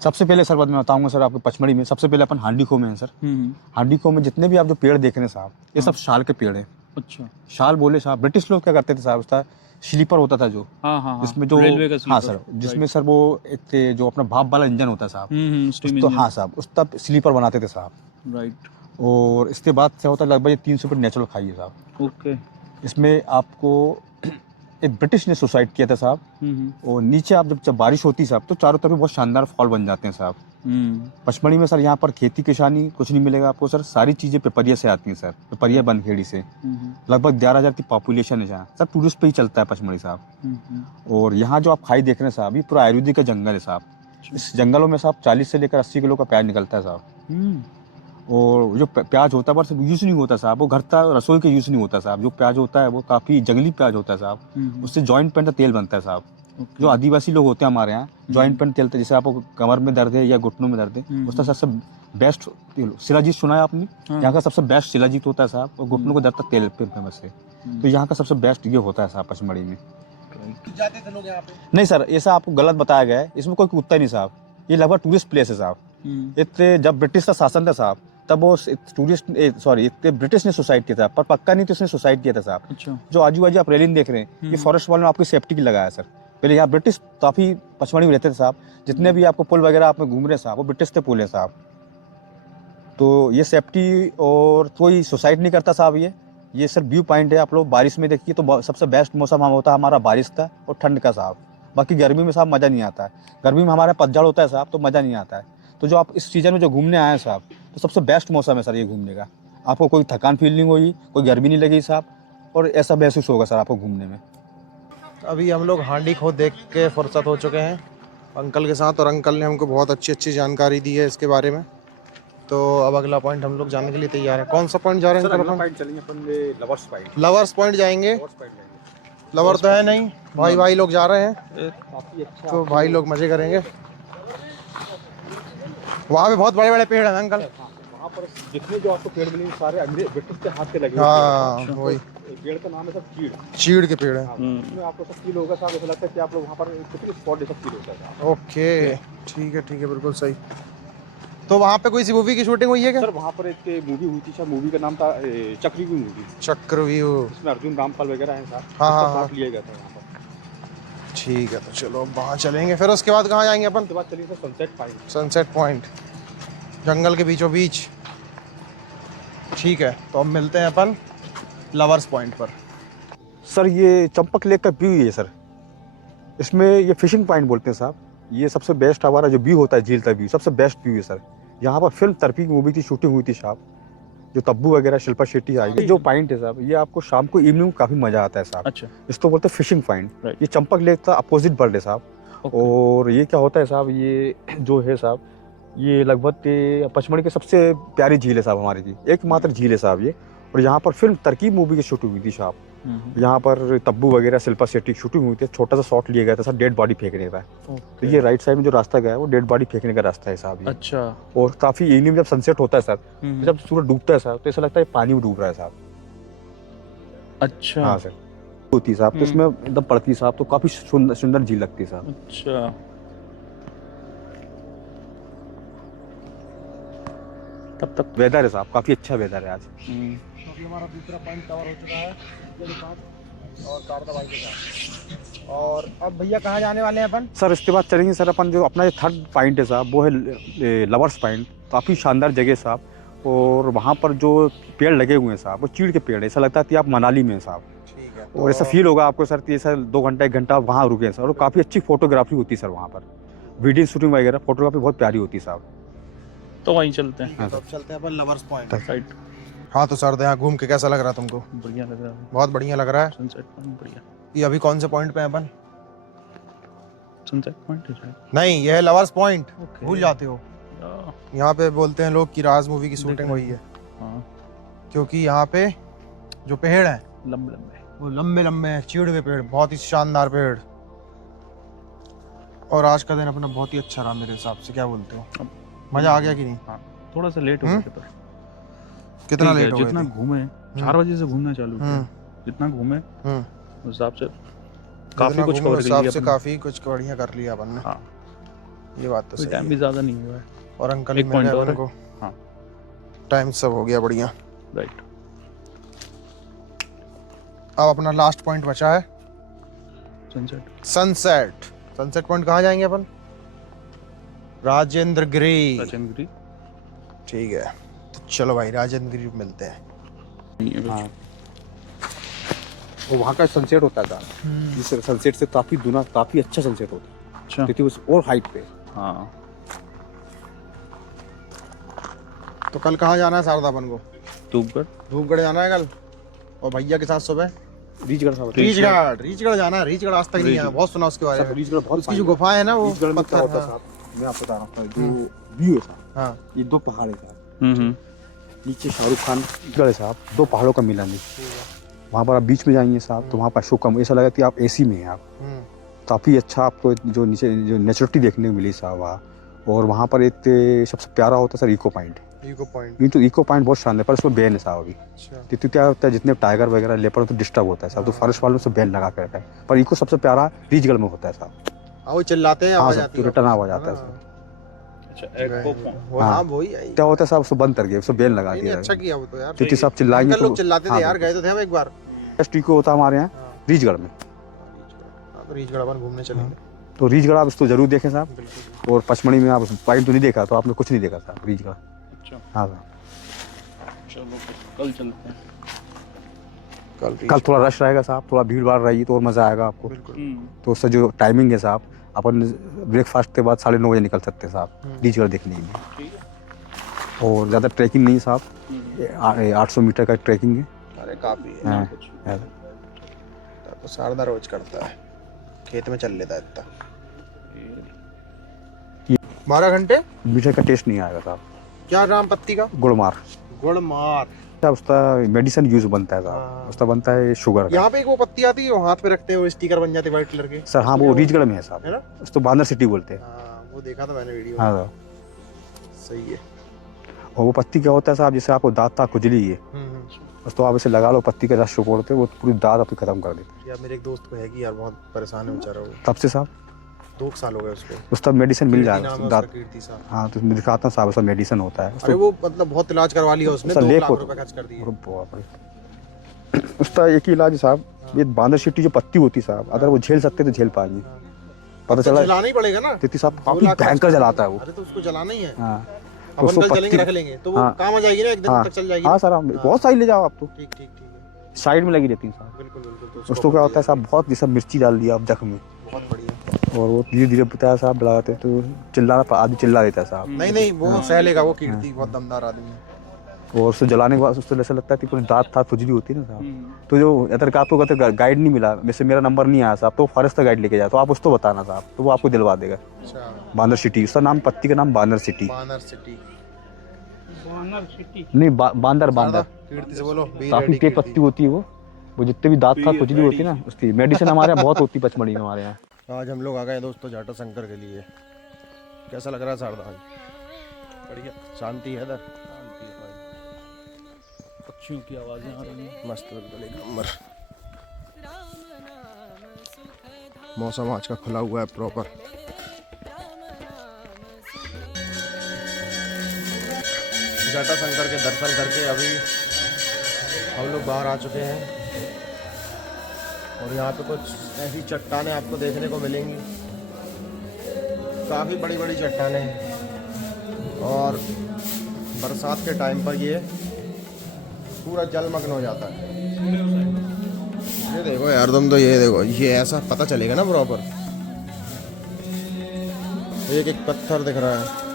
सबसे पहले सर बात मैं बताऊंगा सर आपको पचमढ़ी में सबसे पहले अपन हांडी खो में है सर। हांडी खो में जितने भी आप जो पेड़ देख रहे हैं साहब ये सब शाल के पेड़ हैं। अच्छा। शाल बोले साहब ब्रिटिश लोग क्या करते थे साहब उसका स्लीपर होता था जो जिसमें जो रेलवे का हाँ स्लीपर। सर जिसमें सर वो एक जो अपना भाप वाला इंजन होता है साहब स्टीम तो इंजन। हाँ साहब उस तब स्लीपर बनाते थे साहब। राइट। और इसके बाद क्या होता है लगभग ये 300 फीट नेचुरल खाई है साहब। ओके। इसमें आपको एक ब्रिटिश ने सुसाइड किया था साहब। और नीचे आप जब बारिश होती है साहब तो चारों तरफ बहुत शानदार फॉल बन जाते हैं साहब। पचमढ़ी में सर यहाँ पर खेती किसानी कुछ नहीं मिलेगा आपको सर सारी चीज़ें पिपरिया से आती हैं सर पिपरिया बनखेड़ी से। लगभग 11,000 की पॉपुलेशन है यहाँ सर टूरिस्ट पे ही चलता है पचमढ़ी साहब। और यहाँ जो आप खाई देख रहे हैं साहब ये पूरा आयुर्वेदिक का जंगल है साहब। इस जंगलों में साहब 40 से लेकर 80 किलो का प्याज निकलता है साहब। और जो प्याज होता है बस यूज़ नहीं होता साहब वो घर का रसोई का यूज़ नहीं होता साहब। जो प्याज होता है वो काफ़ी जंगली प्याज होता है साहब। उससे जॉइंट पेन का तेल बनता है साहब। जो आदिवासी लोग होते हैं हमारे यहाँ जॉइंट पेन तेल जैसे आपको कमर में दर्द है या घुटनों में दर्द है उसका सबसे बेस्ट शिलाजीत सुना है आपने। यहाँ का सबसे बेस्ट शिलाजीत होता है साहब और घुटनों को दर्द का तेल पे फेमस है। तो यहाँ का सबसे बेस्ट ये होता है साहब पचमढ़ी में। जाते थे लोग यहाँ पे? नहीं सर ऐसा आपको गलत बताया गया है इसमें कोई कुत्ता नहीं साहब। ये लगभग टूरिस्ट प्लेस है साहब। इतने जब ब्रिटिश का शासन था साहब तब वो इतने ब्रिटिश ने सुसाइड किया था पर पक्का नहीं तो इसने सुसाइड किया था साहब। अच्छा। जो आजू बाजू आप रेलिंग देख रहे हैं ये फॉरेस्ट वालों ने आपकी सेफ्टी के लगाया सर। पहले यहाँ ब्रिटिश काफ़ी पचमढ़ी में रहते थे साहब। जितने भी आपको पुल वगैरह आप में घूम रहे हैं साहब वो ब्रिटिश के पुल है साहब। तो ये सेफ्टी और कोई सुसाइड नहीं करता साहब। ये सर व्यू पॉइंट है आप लोग बारिश में देखिए तो सबसे बेस्ट मौसम होता है हमारा बारिश का और ठंड का साहब। बाकी गर्मी में साहब मज़ा नहीं आता है। गर्मी में हमारा पतझड़ होता है साहब तो मज़ा नहीं आता है। तो जो आप इस सीज़न में जो घूमने आए हैं साहब तो सबसे बेस्ट मौसम है सर ये घूमने का। आपको कोई थकान फील नहीं होगी कोई गर्मी नहीं लगेगी साहब और ऐसा महसूस होगा सर आपको घूमने में। अभी हम लोग हांडी खो देख के फुर्सत हो चुके हैं अंकल के साथ और अंकल ने हमको बहुत अच्छी जानकारी दी है इसके बारे में। तो अब अगला पॉइंट हम लोग जाने के लिए तैयार हैं। कौन सा पॉइंट जा रहे हैं? लवर्स पॉइंट जाएंगे। लवर तो है नहीं भाई लोग जा रहे हैं तो भाई लोग मजे करेंगे। वहाँ पे बहुत बड़े बड़े पेड़ हैं अंकल। वहाँ पर जितने जो आपको पेड़ मिलेंगे सारे ब्रिटिश के हाथ के लगे। हाँ वही पेड़ का नाम है सब चीड़ के पेड़ है। इसमें आपको सब फील होगा साहब। ऐसा लगता है कि आप लोग वहाँ पर पिकनिक स्पॉट जैसा फील होता है। ओके ठीक है बिल्कुल सही। तो वहाँ पे कोई सी मूवी की शूटिंग हुई है क्या? सर वहाँ पर एक मूवी हुई थी सर। मूवी का नाम था चक्रव्यूह मूवी। चक्रव्यूह। इसमें अर्जुन रामपाल वगैरह हैं साहब। हाँ लिया गया था वहाँ पर। ठीक है तो चलो वहाँ चलेंगे। फिर उसके बाद कहाँ जाएंगे अपन? उसके बाद चलिए सर सनसेट पॉइंट जंगल के बीचों बीच। ठीक है तो अब मिलते हैं अपन लवर्स पॉइंट पर। सर ये चंपक लेक का व्यू है सर। इसमें ये फिशिंग पॉइंट बोलते हैं साहब। ये सबसे बेस्ट हमारा जो व्यू होता है झील का व्यू सबसे बेस्ट व्यू है सर। यहाँ पर फिल्म तरपी की मूवी की शूटिंग हुई थी साहब। जो तब्बू वगैरह शिल्पा शेट्टी आई जो पॉइंट है साहब ये आपको शाम को इवनिंग में काफ़ी मज़ा आता है साहब। अच्छा। इसको बोलते हैं फिशिंग पॉइंट। ये चंपक लेक का अपोजिट वर्ल्ड है साहब। और ये क्या होता है साहब ये जो है साहब ये लगभग पचमढ़ी की सबसे प्यारी झील है साहब हमारी की एकमात्र झील है साहब ये। और यहाँ पर फिल्म तरकीब मूवी की शूटिंग हुई थी साहब। यहाँ पर तब्बू वगैरह शिल्पा शेट्टी की शूटिंग हुई थी। छोटा सा शॉट लिया गया था सर डेड बॉडी फेंकने का। तो ये राइट साइड में जो रास्ता गया है वो डेड बॉडी फेंकने का रास्ता है साहब। अच्छा। और काफी इवनिंग जब सनसेट होता है सर जब सूरज डूबता है साहब तो ऐसा लगता है पानी में डूब रहा है साहब। अच्छा। हाँ सर होती है साहब तो इसमें एकदम पड़ती है साहब तो काफी सुंदर झील लगती है साहब। अच्छा। तब तक वेदर है साहब काफी अच्छा वेदर है आज। अभी हमारा दूसरा पॉइंट कवर हो चुका है और कार दवाई के साथ। और अब भैया कहाँ जाने वाले हैं अपन? सर इसके बाद चलेंगे सर अपन जो अपना थर्ड पॉइंट है साहब वो है लवर्स पॉइंट। काफ़ी शानदार जगह है साहब। और वहाँ पर जो पेड़ लगे हुए हैं साहब वो चीड़ के पेड़ है। ऐसा लगता है कि आप मनाली में हैं साहब। ठीक है और ऐसा फील होगा आपको सर कि सर 2 घंटा 1 घंटा वहाँ रुके हैं सर। और काफ़ी अच्छी फोटोग्राफी होती है सर वहाँ पर। वीडियो शूटिंग वगैरह फोटोग्राफी बहुत प्यारी होती है साहब। तो वहीं चलते हैं। हाँ, तो चलते हैं अपन लवर्स पॉइंट। राइट। हाँ तो सर यहाँ घूम के कैसा लग रहा है तुमको? बढ़िया लग रहा है। बहुत बढ़िया लग रहा है। सनसेट पॉइंट बढ़िया। ये अभी कौन से पॉइंट पे हैं अपन? सनसेट पॉइंट है नहीं ये है लवर्स पॉइंट। Okay. भूल जाते हो। यहाँ पे बोलते हैं लोग कि राज मूवी की शूटिंग हुई है। हाँ। क्योंकि यहाँ पे जो पेड़ हैं लंबे लंबे वो लंबे लंबे हैं चीड़ के पेड़ बहुत ही शानदार पेड़। और आज का दिन अपना बहुत ही अच्छा रहा मेरे हिसाब से। क्या बोलते हो मजा आ गया कि नहीं? हाँ थोड़ा सा लेट हो गया पर कितना लेट हो गया? जितना घूमे 4 बजे से घूमना चालू किया। जितना घूमे उस हिसाब से काफी कुछ कवर कर लिया। काफी कुछ बढ़िया कर लिया अपन ने। हाँ। ये बात तो कोई सही टाइम है। भी ज्यादा नहीं हुआ है। और अंकल एक मिल point गए और है। अपन को। हाँ। टाइम सब हो गया बढ़िया। राइट। अब अपना लास्ट पॉइंट बचा है सनसेट। सनसेट। सनसेट पॉइंट कहाँ जाएंगे अपन? राजेंद्र गिरी। राजेंद्र ठीक है, तो चलो भाई राजेंद्र गिरी मिलते हैं। हाँ, वो वहाँ का सनसेट होता था, जिस सनसेट से काफी अच्छा सनसेट होता है, अच्छा। क्योंकि उस और हाइट पे। हाँ। तो कल कहाँ जाना है शारदा अपन को? धूपगढ़। धूपगढ़ जाना है कल, और भैया के साथ सुबह रीचगढ़ साहब, रीचगढ़ जाना है। रीचगढ़ आज तक नहीं आया, बहुत सुना उसके बारे में। रीचगढ़ बहुत उसकी जो गुफा है ना, वो रीचगढ़ में क्या पत्थर। होता है साहब, मैं आपको बता रहा हूँ, जो व्यू है साहब, हाँ, ये 2 पहाड़ है साहब, नीचे शाहरुख खान गढ़ साहब, 2 पहाड़ों का मिलन है। वहाँ पर आप बीच में जाएंगे साहब, तो वहाँ पर शो कम, ऐसा लगा कि आप एसी में हैं आप। काफ़ी अच्छा आपको जो नीचे जो नेचुरलिटी देखने को मिली साहब वहाँ। और वहाँ पर एक सबसे प्यारा होता है सर इको पॉइंट। ये तो इको पॉइंट बहुत शानदार, पर उसमें बैन है साहब अभी। तो क्या होता है, जितने टाइगर वगैरह लेपर्ड तो डिस्टर्ब होता है साहब, तो फॉरेस्ट वालों से बैन लगा के रखा है। पर इको सबसे प्यारा रीचगढ़ में होता है साहब। वो चिल्लाते हैं, हाँ आवाज सर, आती तो है, रिटर्न आवाज आता है सर। वो हाँ वही है। क्या होता है साहब, उसको बंद कर दिया, उसको बैन लगा नहीं, दिया। अच्छा किया वो तो यार। क्योंकि सब चिल्लाएंगे अंकल लोग चिल्लाते थे यार, गए तो थे हम एक बार। बेस्ट इको होता है हमारे यहाँ रीचगढ़ में। तो रीचगढ़ अपन घूमने चलेंगे। तो रीचगढ़ आप इसको जरूर देखें साहब। और पचमढ़ी में आप पॉइंट तो नहीं देखा, तो आपने कुछ नहीं देखा साहब रीचगढ़। अच्छा। हाँ सर, चलो कल चलते हैं। कल थोड़ा रश रहेगा साहब, थोड़ा भीड़ भाड़ रहेगी तो और मज़ा आएगा आपको। तो उससे जो टाइमिंग है साहब, अपन ब्रेकफास्ट के बाद 9:30 बजे निकल सकते हैं साहब रीचगढ़ देखने के लिए। और ज़्यादा ट्रैकिंग नहीं साहब, 800 मीटर का ट्रैकिंग है। अरे काफी हाँ, है। तो शारदा रोज करता है, खेत में चल लेता है इतना। 12 घंटे मीठे का टेस्ट नहीं आएगा साहब। क्या नाम पत्ती का? गुड़मार। गुड़मार। क्या उसका मेडिसिन यूज बनता है साहब, उसका बनता है शुगर का। यहाँ पे एक वो पत्ती आती है, वो हाथ पे रखते हैं, वो स्टिकर बन जाते हैं व्हाइट कलर के। सर हाँ, वो रीचगढ़ में है साहब, है ना? उसको बांदर सिटी बोलते हैं। हाँ, वो देखा था मैंने वीडियो। हाँ सर। सही है। और वो पत्ती क्या होता है साहब, जैसे आपको दांत खुजली है, बस तो आप इसे लगा लो, पत्ती का रस छोड़ते वो पूरी दांत आपकी खत्म कर देते। यार मेरे एक दोस्त को है कि यार बहुत परेशान है बेचारा वो। तब से साहब 2 साल हो गए उसको। उसका मेडिसिन मिल कीर्ति नाम है जाएगा उसका, दांत। कीर्ति साहब। हाँ तो दिखाता हूँ साहब, उसका मेडिसिन होता है। अरे वो मतलब बहुत इलाज करवा लिया उसने, उसका 2 लेप लाख होता रुपए खर्च कर दिए। अरे बाप रे। उसका एक ही इलाज है साहब, ये बांदर सिटी जो पत्ती होती है साहब, अगर वो झेल सकते तो झेल पाएंगे। पता चला जलाना ही पड़ेगा ना, क्योंकि साहब काफी भयंकर जलाता है वो। अरे तो उसको जलाना ही है। हाँ अपन कल चलेंगे, रख लेंगे तो वो हाँ, काम आ जाएगी ना, एक दिन तक चल जाएगी। हाँ सर, बहुत सारी ले जाओ आप तो, ठीक ठीक ठीक है, साइड में लगी रहती है साहब। बिल्कुल बिल्कुल। तो उसको क्या होता है साहब, बहुत जैसा मिर्ची डाल दिया आप जख्म में, बहुत बढ़िया। और वो धीरे धीरे बताया साहब डलाते तो चिल्लाना, आदमी चिल्ला देता है साहब। नहीं नहीं, वो सह लेगा, वो कीर्ति बहुत दमदार आदमी है। और उससे जलाने के बाद उससे ऐसा लगता है कि पूरी दांत था खुजली होती है ना साहब। तो जो अगर आपको कहते गाइड नहीं मिला, वैसे मेरा नंबर नहीं आया साहब, तो फॉरेस्ट का गाइड लेके जाए, तो आप उसको बताना साहब, तो वो आपको दिलवा देगा। अच्छा, बांदर सिटी उसका नाम, पत्ती का नाम बांदर सिटी। बानर सिटी। नहीं बांदर बांदर कीर्ति से बोलो, बी काफी रेडी तेज पत्ती होती है वो जितने भी दांत था खुजली होती है ना, उसकी मेडिसिन हमारे यहाँ बहुत होती है पचमढ़ी में हमारे यहाँ। आज हम लोग आ गए दोस्तों जाटा शंकर के लिए। कैसा लग रहा है शारदा आज? बढ़िया, शांति है इधर, पक्षियों की आवाजें आ रही हैं। मस्त बिल्कुल एक नंबर। मौसम आज का खुला हुआ है प्रॉपर। जाटा शंकर के दर्शन करके अभी हम लोग बाहर आ चुके हैं, और यहाँ पे कुछ ऐसी चट्टानें आपको देखने को मिलेंगी, काफ़ी बड़ी बड़ी चट्टानें हैं, और बरसात के टाइम पर ये पूरा जलमग्न हो जाता है। ये देखो यार तुम तो, ये देखो, ये ऐसा पता चलेगा ना प्रॉपर। एक एक पत्थर दिख रहा है।